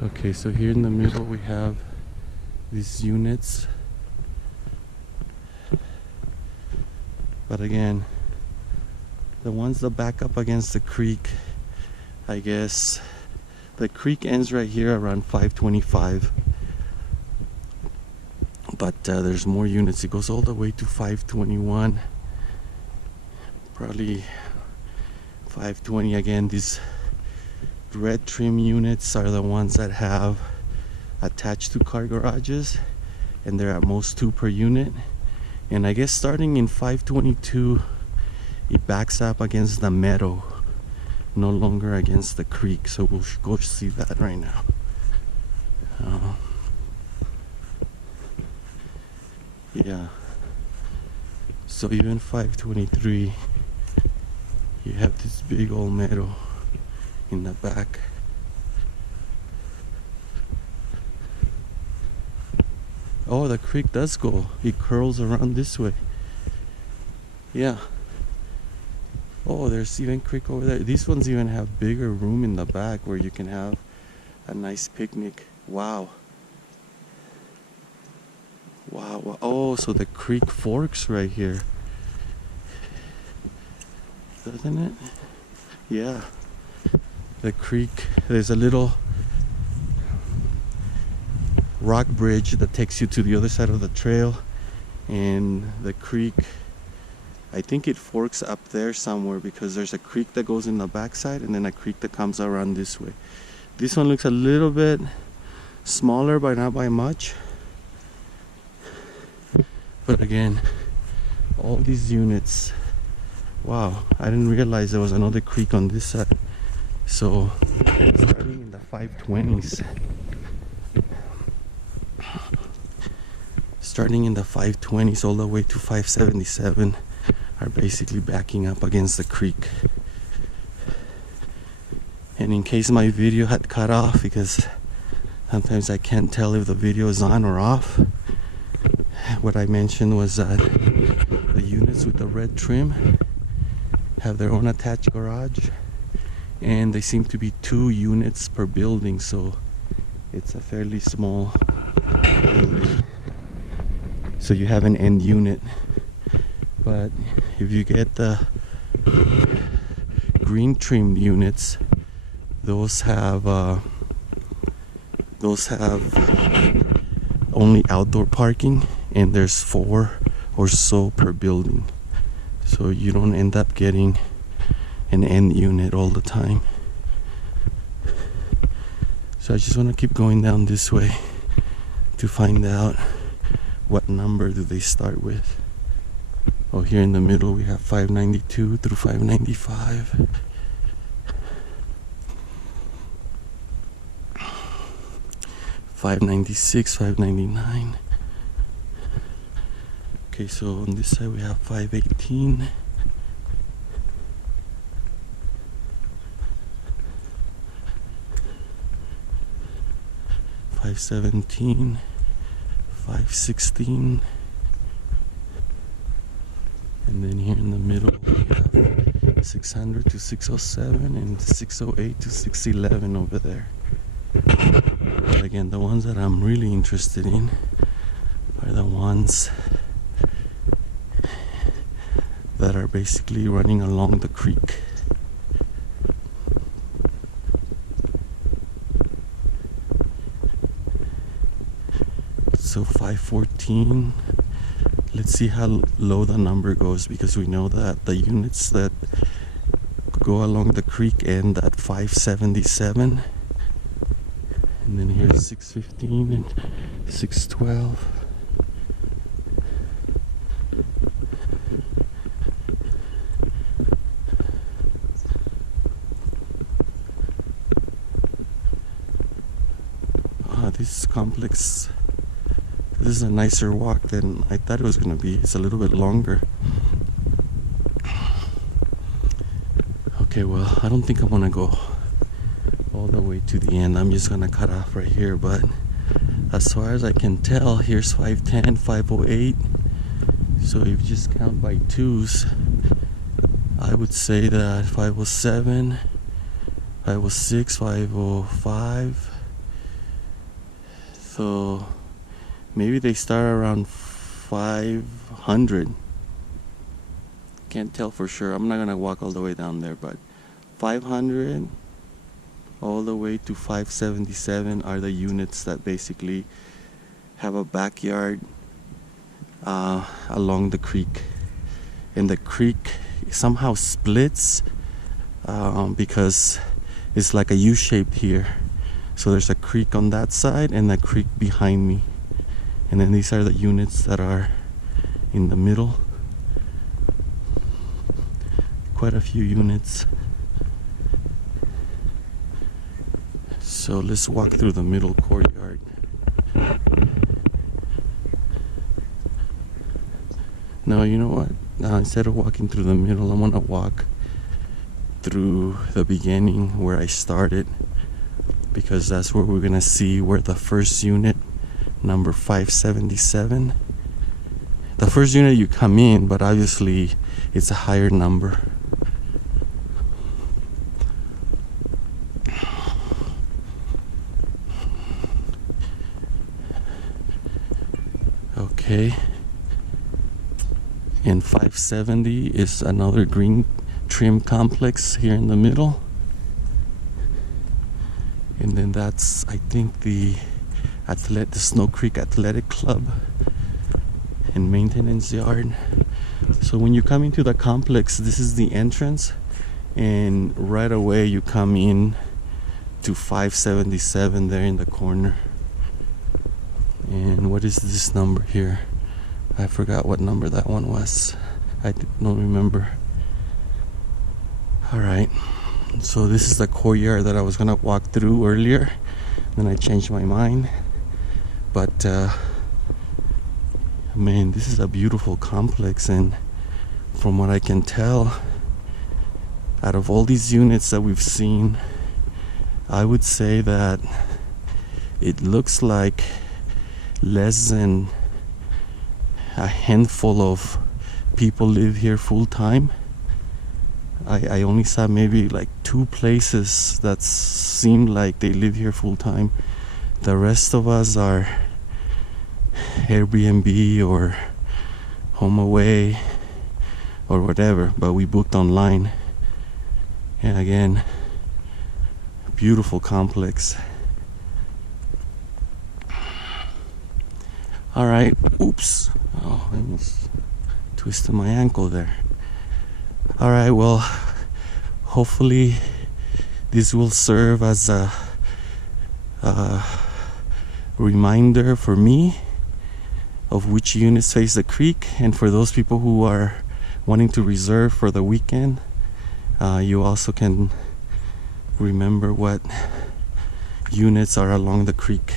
Okay, so here in the middle we have these units, but again, the ones that back up against the creek, I guess the creek ends right here around 525, but there's more units. It goes all the way to 521, probably 520. Again, these red trim units are the ones that have attached to car garages, and they're at most 2 per unit. And I guess starting in 522 it backs up against the meadow, no longer against the creek. So we'll go see that right now. Yeah, so even 523 you have this big old meadow in the back. Oh, the creek does go. It curls around this way. Yeah. Oh, there's even creek over there. These ones even have bigger room in the back where you can have a nice picnic. Wow. Wow. Oh, so the creek forks right here. Doesn't it? Yeah. The creek, there's a little rock bridge that takes you to the other side of the trail, and the creek, I think it forks up there somewhere, because there's a creek that goes in the backside and then a creek that comes around this way. This one looks a little bit smaller, but not by much. But again, all these units, wow, I didn't realize there was another creek on this side. So starting in the 520s, starting in the 520s all the way to 577 are basically backing up against the creek. And in case my video had cut off, because sometimes I can't tell if the video is on or off, what I mentioned was that the units with the red trim have their own attached garage, and they seem to be 2 units per building, so it's a fairly small building. So you have an end unit. But if you get the green trimmed units, those have only outdoor parking, and there's 4 or so per building. So you don't end up getting an end unit all the time. So I just want to keep going down this way to find out what number do they start with. Oh, here in the middle we have 592 through 595. $5.96, $5.99. Okay, so on this side we have $5.18. $5.17, $5.16, and then here in the middle we have 600 to 607 and 608 to 611 over there. But again, the ones that I'm really interested in are the ones that are basically running along the creek. So 514, let's see how low the number goes, because we know that the units that go along the creek end at 577, and then here's 615 and 612. This complex, this is a nicer walk than I thought it was going to be. It's a little bit longer. Okay, well, I don't think I want to go all the way to the end. I'm just going to cut off right here, but as far as I can tell, here's 510, 508. So if you just count by twos, I would say that 507, 506, 505, So maybe they start around 500. Can't tell for sure. I'm not gonna walk all the way down there, but 500 all the way to 577 are the units that basically have a backyard along the creek. And the creek somehow splits because it's like a U-shape here. So there's a creek on that side and a creek behind me. And then these are the units that are in the middle. Quite a few units. So let's walk through the middle courtyard. Now, you know what? Instead of walking through the middle, I'm gonna walk through the beginning where I started, because that's where we're gonna see where the first unit, number 577. The first unit you come in, but obviously it's a higher number. Okay. And 570 is another green trim complex here in the middle. And then that's, I think, the Snowcreek Athletic Club and maintenance yard. So when you come into the complex, this is the entrance, and right away you come in to 577 there in the corner. And what is this number here? I forgot what number that one was. I don't remember. Alright, so this is the courtyard that I was gonna walk through earlier. Then I changed my mind. But man, this is a beautiful complex, and from what I can tell, out of all these units that we've seen, I would say that it looks like less than a handful of people live here full time. I only saw maybe like 2 places that seemed like they live here full time. The rest of us are Airbnb or home away or whatever, but we booked online. And again, beautiful complex. Alright, oops. Oh, I almost twisted my ankle there. Alright, well, hopefully this will serve as a reminder for me of which units face the creek, and for those people who are wanting to reserve for the weekend, you also can remember what units are along the creek,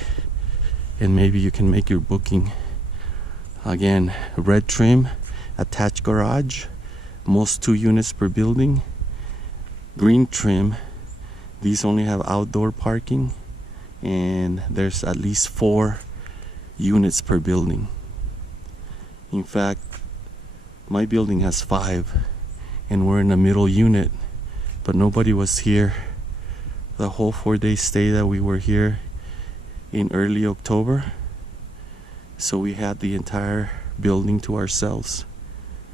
and maybe you can make your booking. Again, red trim, attached garage, most 2 units per building. Green trim, these only have outdoor parking, and there's at least 4 units per building. In fact, my building has 5, and we're in the middle unit, but nobody was here the whole 4-day stay that we were here in early October. So we had the entire building to ourselves.